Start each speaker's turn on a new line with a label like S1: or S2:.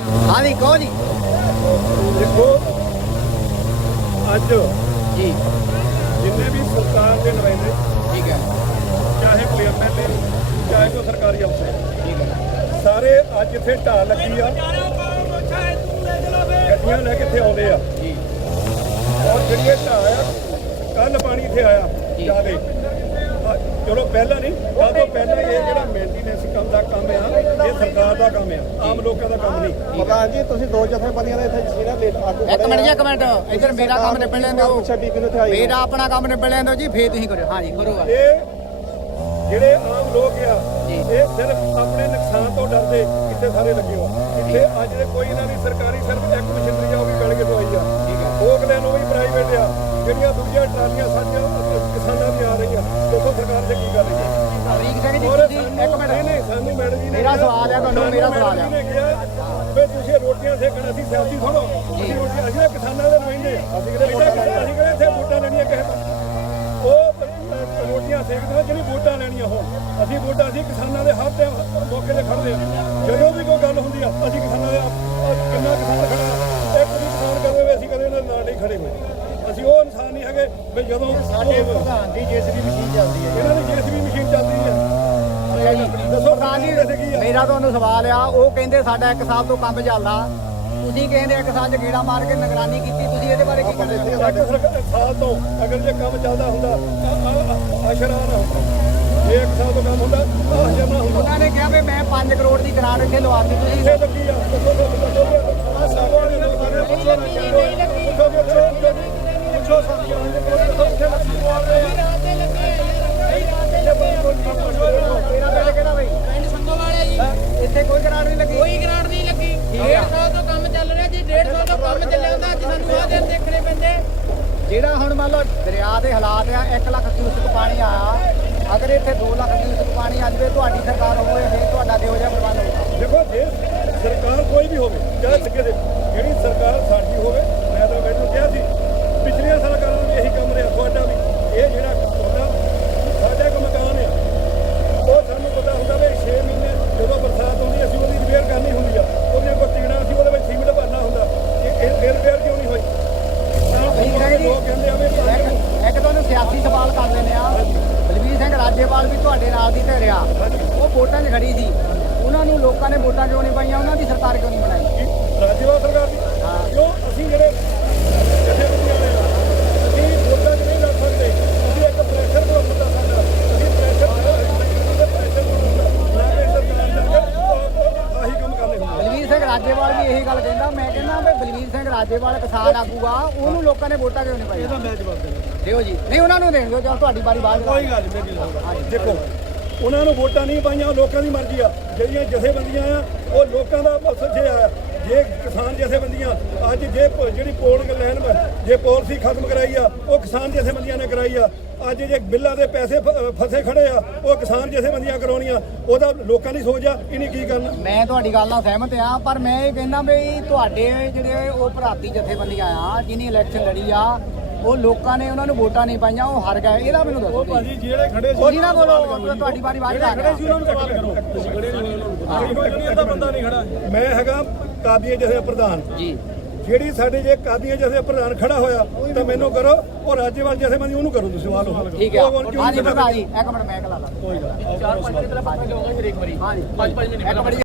S1: हाँ जी कहो जी।
S2: देखो अज
S1: जी
S2: जिन्ने भी सरकार के नुमाइंदे
S1: ठीक है
S2: चाहे कोई MLA चाहे कोई सरकारी अफसर
S1: ठीक है
S2: सारे अज इत्थे ढाह लगी आ गड्डियां लैके इत्थे आउंदे आ
S1: जी
S2: और जिहड़ी ढाह आ कल पानी इत्थे आया ज्यादा चलो पहला नहीं कल तो पहला ये ਜਿਹੜਾ ਮੇਨਟੇਨੈਂਸ ਕੰਮ ਦਾ ਕੰਮ ਆ ਇਹ ਸਰਕਾਰ ਦਾ ਕੰਮ ਆ ਆਮ ਲੋਕਾਂ ਦਾ ਕੰਮ ਨਹੀਂ।
S3: ਪ੍ਰਧਾਨ ਜੀ ਤੁਸੀਂ ਦੋ ਜਥੇਬੰਦੀਆਂ ਦੇ ਇੱਥੇ ਜਿਹੜਾ ਆਗੂ
S1: एक मिनट जी एक मिनट इधर मेरा काम निपट लें दो
S3: ਛੱਬੀ ਕਿਲੋ ਇੱਥੇ ਆਈ
S1: मेरा अपना काम निपट लें दो जी फिर तुम करो। हाँ जी करो गल।
S2: ਇਹ ਜਿਹੜੇ ਆਮ ਲੋਕ ਆ
S1: ਜੀ।
S2: ਇਹ ਸਿਰਫ ਆਪਣੇ ਨੁਕਸਾਨ ਤੋਂ ਡਰਦੇ ਇੱਥੇ ਸਾਰੇ ਲੱਗੇ ਹੋ ਇੱਥੇ ਅੱਜ ਦੇ ਕੋਈ ਇਹਨਾਂ ਦੀ ਸਰਕਾਰੀ ਸਿਰਫ ਇੱਕ ਮਸ਼ੀਨਰੀ ਆ ਉਹ ਵੀ ਗੜ ਕੇ ਦਵਾਈ ਆ ਓਕਲੈਂਡ ਉਹ ਵੀ ਪ੍ਰਾਈਵੇਟ ਆ ਜਿਹੜੀਆਂ ਦੂਜੀਆਂ ਟਰਾਲੀਆਂ ਸਾਡੀਆਂ ਕਿਸਾਨਾਂ ਦੀਆਂ ਆ ਰਹੀਆਂ ਦੇਖੋ ਸਰਕਾਰ ਤੇ ਕੀ ਕਰ ਰਹੀ ਹੈ।
S1: ਅਮਰੀਕ ਸਿੰਘ ਜੀ
S2: ਔਰ
S1: ਤੁਸੀਂ
S2: ਸਾਨੂੰ
S1: ਇੱਕ ਮਿੰਟ
S2: ਨਹੀਂ ਸਾਨੂੰ ਮੈਡਮ ਜੀ ਨੇ
S1: ਮੇਰਾ ਸਵਾਲ ਹੈ ਤੁਹਾਨੂੰ, ਮੇਰਾ ਸਵਾਲ ਹੈ।
S2: ਨੇ ਕਿਹਾ ਵੀ ਤੁਸੀਂ ਰੋਟੀਆਂ ਸੇਕਣ ਅਸੀਂ ਸਿਆਸੀ ਥੋੜੋ ਅਸੀਂ ਰੋਟੀਆਂ ਅਸੀਂ ਤਾਂ ਕਿਸਾਨਾਂ ਦੇ ਨੁਮਾਇੰਦੇ ਅਸੀਂ ਕਿਹੜੇ ਇੱਥੇ ਵੋਟਾਂ ਲੈਣੀਆਂ ਕਿਸੇ ਤੋਂ ਉਹ ਰੋਟੀਆਂ ਸੇਕਦੇ ਆ ਜਿਹੜੀ ਵੋਟਾਂ ਲੈਣੀਆਂ ਹੋਣ ਅਸੀਂ ਵੋਟਾਂ ਅਸੀਂ ਕਿਸਾਨਾਂ ਦੇ ਹਰ ਟਾਈਮ ਮੌਕੇ ਤੇ ਖੜਦੇ ਆ ਜਦੋਂ ਵੀ ਕੋਈ ਗੱਲ ਹੁੰਦੀ ਆ ਅਸੀਂ ਕਿਸਾਨਾਂ ਦੇ ਕਿੰਨਾ ਕਿਸਾਨ ਖੜਾ ਇੱਕ ਵੀ ਕਿਸਾਨ ਕਦੇ ਵੀ ਅਸੀਂ ਕਦੇ ਉਹਨਾਂ ਦੇ ਨਾਲ ਨਹੀਂ ਖੜੇ ਹੋਏ ਅਸੀਂ ਉਹ ਇਨਸਾਨ ਨਹੀਂ ਹੈਗੇ ਵੀ ਜਦੋਂ ਸਾਡੇ ਪ੍ਰਧਾਨ ਦੀ JCB ਮਸ਼ੀਨ ਚੱਲਦੀ ਹੈ ਇਹਨਾਂ ਦੀ JCB ਮਸ਼ੀਨ ਚੱਲਦੀ ਹੈ ਦੱਸੋ
S1: ਪ੍ਰਧਾਨ ਜੀ ਮੇਰਾ ਤੁਹਾਨੂੰ ਸਵਾਲ ਆ ਉਹ ਕਹਿੰਦੇ ਸਾਡਾ 1 ਸਾਲ ਤੋਂ ਕੰਮ ਚੱਲਦਾ ਤੁਸੀਂ ਕਹਿੰਦੇ 1 ਸਾਲ ਚ ਗੇੜਾ ਮਾਰ ਕੇ ਨਿਗਰਾਨੀ ਕੀਤੀ ਤੁਸੀਂ ਇਹਦੇ ਬਾਰੇ ਕੀ ਕਹਿੰਦੇ?
S2: ਇੱਕ ਸਾਲ ਤੋਂ ਅਗਰ ਜੇ ਕੰਮ ਚੱਲਦਾ ਹੁੰਦਾ ਅਸ਼ਰਾ ਨਾ ਹੁੰਦਾ ਜੇ 1 ਸਾਲ ਤੋਂ ਕੰਮ ਹੁੰਦਾ ਅਸ਼ਰਾ ਨਾ ਹੁੰਦਾ।
S1: ਉਹਨਾਂ ਨੇ ਕਿਹਾ ਵੀ ਮੈਂ 5 ਕਰੋੜ ਦੀ ਗ੍ਰਾਂਟ ਇੱਥੇ ਲਵਾਤੀ ਤੁਸੀਂ
S2: ਇੱਥੇ ਲੱਗੀ ਆ ਦੱਸੋ ਸਾਡੀਆਂ ਦੇ ਬਾਰੇ ਪੁੱਛੋ ਨਾ ਪੁੱਛੋ ਸਾਡੀਆਂ ਦੇ ਕੋਲ ਇੱਥੇ ਲੱਗੀ ਆ
S1: ਮੇਰਾ ਪਿੰਡ ਕਿਹੜਾ ਬਈ?
S4: ਪਿੰਡ ਸੰਗੋਵਾਲ ਜੀ
S1: ਇੱਥੇ ਕੋਈ ਗ੍ਰਾਂਟ ਨਹੀਂ ਲੱਗੀ।
S4: ਕੋਈ ਗ੍ਰਾਂਟ ਨਹੀਂ ਲੱਗੀ 150 ਤੋਂ ਕੰਮ ਚੱਲ ਰਿਹਾ ਜੀ 150 ਤੋਂ ਕੰਮ ਚੱਲਿਆ ਹੁੰਦਾ ਅੱਜ ਸਾਨੂੰ ਆਹ ਦਿਨ ਦੇਖਣੇ ਪੈਂਦੇ।
S1: ਜਿਹੜਾ ਹੁਣ ਮੰਨ ਲਓ ਦਰਿਆ ਦੇ ਹਾਲਾਤ ਆ 1 ਲੱਖ ਕਿਊਸਕ ਪਾਣੀ ਆਇਆ ਅਗਰ ਇੱਥੇ 2 ਲੱਖ ਕਿਊਸਕ ਪਾਣੀ ਆ ਜਾਵੇ ਤੁਹਾਡੀ ਸਰਕਾਰ ਹੋਵੇ ਫਿਰ ਤੁਹਾਡਾ ਕਿਹੋ ਜਿਹਾ ਪ੍ਰਬੰਧ ਹੋਊਗਾ?
S2: ਦੇਖੋ ਜੇ ਸਰਕਾਰ ਕੋਈ ਵੀ ਹੋਵੇ ਚਾਹੇ ਸਿੱਕੇ ਦੇ ਜਿਹੜੀ ਸਰਕਾਰ ਸਾਡੀ ਹੋਵੇ ਮੈਂ ਤਾਂ ਮੈਨੂੰ ਕਿਹਾ ਸੀ ਪਿਛਲੀਆਂ ਸਰਕਾਰਾਂ ਨੂੰ ਵੀ ਇਹੀ ਕੰਮ ਰਿਹਾ ਤੁਹਾਡਾ ਵੀ ਇਹ ਜਿਹੜਾ ਤੁਹਾਡਾ ਸਾਡਾ ਇੱਕ ਮਕਾਨ ਆ ਉਹ ਸਾਨੂੰ ਪਤਾ ਹੁੰਦਾ ਵੀ 6 ਮਹੀਨੇ ਜਦੋਂ ਬਰਸਾਤ ਆਉਂਦੀ ਅਸੀਂ ਉਹਦੀ ਰਿਪੇਅਰ ਕਰਨੀ ਹੁੰਦੀ ਆ ਉਹਦੇ ਕੋਲ ਟਿਕਣਾ ਅਸੀਂ ਉਹਦੇ ਵਿੱਚ ਸੀਮਿੰਟ ਭਰਨਾ ਹੁੰਦਾ ਇਹ ਰਿਪੇਅਰ ਕਿਉਂ ਨਹੀਂ ਹੋਈ ਲੋਕ ਕਹਿੰਦੇ ਆ ਵੀ
S1: ਇੱਕ ਤੁਹਾਨੂੰ ਸਿਆਸੀ ਸਵਾਲ ਕਰ ਲੈਂਦੇ ਆ ਬਲਵੀਰ ਸਿੰਘ ਰਾਜੇਵਾਲ ਵੀ ਤੁਹਾਡੇ ਨਾਲ ਦੀ ਤੇ ਰਿਹਾ ਉਹ ਵੋਟਾਂ 'ਚ ਖੜੀ ਸੀ ਉਹਨਾਂ ਨੂੰ ਲੋਕਾਂ ਨੇ ਵੋਟਾਂ ਕਿਉਂ ਨਹੀਂ ਪਾਈਆਂ ਉਹਨਾਂ ਦੀ ਸਰਕਾਰ ਕਿਉਂ ਨਹੀਂ ਬਣਾਈ?
S2: ਰਾਜੇਵਾਲ ਸਰਕਾਰ ਦੀ ਕਿਉਂ ਅਸੀਂ ਜਿਹੜੇ ਜਥੇਬੰਦੀਆਂ ਵਾਲੇ ਅਸੀਂ ਵੋਟਾਂ 'ਚ ਨਹੀਂ ਲੜ ਸਕਦੇ ਅਸੀਂ ਇੱਕ ਪ੍ਰੈਸ਼ਰ ਗਰੁੱਪ ਦਾ ਸਾਡਾ ਅਸੀਂ ਪ੍ਰੈਸ਼ਰ ਨਾ ਕਿ ਸਰਕਾਰ ਦਾ ਆਹੀ ਕੰਮ ਕਰਨੇ ਹੁੰਦੇ।
S1: ਬਲਵੀਰ ਸਿੰਘ ਰਾਜੇਵਾਲ ਵੀ ਇਹੀ ਗੱਲ ਕਹਿੰਦਾ ਮੈਂ ਕਹਿੰਦਾ ਵੀ ਬਲਵੀਰ ਸਿੰਘ ਰਾਜੇਵਾਲ ਕਿਸਾਨ ਆਗੂਗਾ ਉਹਨੂੰ ਲੋਕਾਂ ਨੇ ਵੋਟਾਂ ਕਿਉਂ ਨਹੀਂ ਪਾਈਆਂ?
S2: ਇਹਦਾ ਮੈਂ ਜਵਾਬ ਦੇਣਾ
S1: ਦਿਓ ਜੀ ਨਹੀਂ ਉਹਨਾਂ ਨੂੰ ਦੇਣ ਦਿਓ ਚਲ ਤੁਹਾਡੀ ਵਾਰੀ ਬਾਅਦ
S2: ਕੋਈ ਗੱਲ ਨਹੀਂ ਦੇਖੋ ਉਹਨਾਂ ਨੂੰ ਵੋਟਾਂ ਨਹੀਂ ਪਾਈਆਂ ਲੋਕਾਂ ਦੀ ਮਰਜ਼ੀ ਆ ਜਿਹੜੀਆਂ ਜਥੇਬੰਦੀਆਂ ਆ ਉਹ ਲੋਕਾਂ ਦਾ ਸੱਚੇ ਆ ਜੇ ਕਿਸਾਨ ਜਥੇਬੰਦੀਆਂ ਅੱਜ ਜੇ ਜਿਹੜੀ ਪੋਲਿੰਗ ਲੈਣ ਜੇ ਪਾਲਿਸੀ ਖਤਮ ਕਰਾਈ ਆ ਉਹ ਕਿਸਾਨ ਜਥੇਬੰਦੀਆਂ ਨੇ ਕਰਾਈ ਆ ਅੱਜ ਜੇ ਬਿੱਲਾਂ ਦੇ ਪੈਸੇ ਫਸੇ ਖੜੇ ਆ ਉਹ ਕਿਸਾਨ ਜਥੇਬੰਦੀਆਂ ਕਰਾਉਣੀਆਂ ਉਹਦਾ ਲੋਕਾਂ ਦੀ ਸੋਚ ਆ ਇਹਨੇ ਕੀ ਕਰਨਾ।
S1: ਮੈਂ ਤੁਹਾਡੀ ਗੱਲ ਨਾਲ ਸਹਿਮਤ ਆ ਪਰ ਮੈਂ ਇਹ ਕਹਿੰਦਾ ਵੀ ਤੁਹਾਡੇ ਜਿਹੜੇ ਉਹ ਭਰਾਤੀ ਜਥੇਬੰਦੀਆਂ ਆ ਜਿਹਨੇ ਇਲੈਕਸ਼ਨ ਲੜੀ ਆ ਉਹ ਲੋਕਾਂ ਨੇ ਉਹਨਾਂ ਨੂੰ ਵੋਟਾਂ ਨਹੀਂ ਪਾਈਆਂ ਉਹ ਹਾਰ ਗਏ ਇਹਦਾ ਮੈਨੂੰ ਦੱਸੋ।
S2: ਭਾਜੀ ਜਿਹੜੇ ਖੜੇ ਸੀ
S1: ਤੁਸੀਂ ਨਾ ਬੋਲੋ ਤੁਹਾਡੀ ਵਾਰੀ ਬਾਅਦ ਆ
S2: ਖੜੇ ਸੀ ਉਹਨਾਂ ਨੂੰ ਗੱਲ ਕਰੋ ਤੁਸੀਂ ਖੜੇ ਨਹੀਂ ਹੋਏ ਉਹਦਾ ਬੰਦਾ ਨਹੀਂ ਖੜਾ ਮੈਂ ਹੈਗਾ ਕਾਦੀਆਂ ਜਥੇ ਪ੍ਰਧਾਨ
S1: ਜੀ
S2: ਜਿਹੜੀ ਸਾਡੇ ਜੇ ਕਾਦੀਆਂ ਜਥੇ ਪ੍ਰਧਾਨ ਖੜਾ ਹੋਇਆ ਤਾਂ ਮੈਨੂੰ ਕਰੋ ਉਹ ਰਾਜੇਵਾਲ ਜਥੇਬੰਦੀ ਉਹਨੂੰ ਕਰੋ ਤੁਸੀਂ ਸਵਾਲ
S1: ਠੀਕ ਹੈ ਹਾਂਜੀ ਪ੍ਰਧਾਨ ਜੀ ਇੱਕ ਮਿੰਟ ਮੈਂ ਕਲਾ ਲਾ
S2: ਕੋਈ ਗੱਲ
S1: 4-5 ਮਿੰਟ ਪਹਿਲਾਂ ਪਤਾ ਕਿਉਂ ਹੋਗਾ ਫਿਰ ਇੱਕ ਵਾਰੀ ਹਾਂਜੀ 5-5 ਮਿੰਟ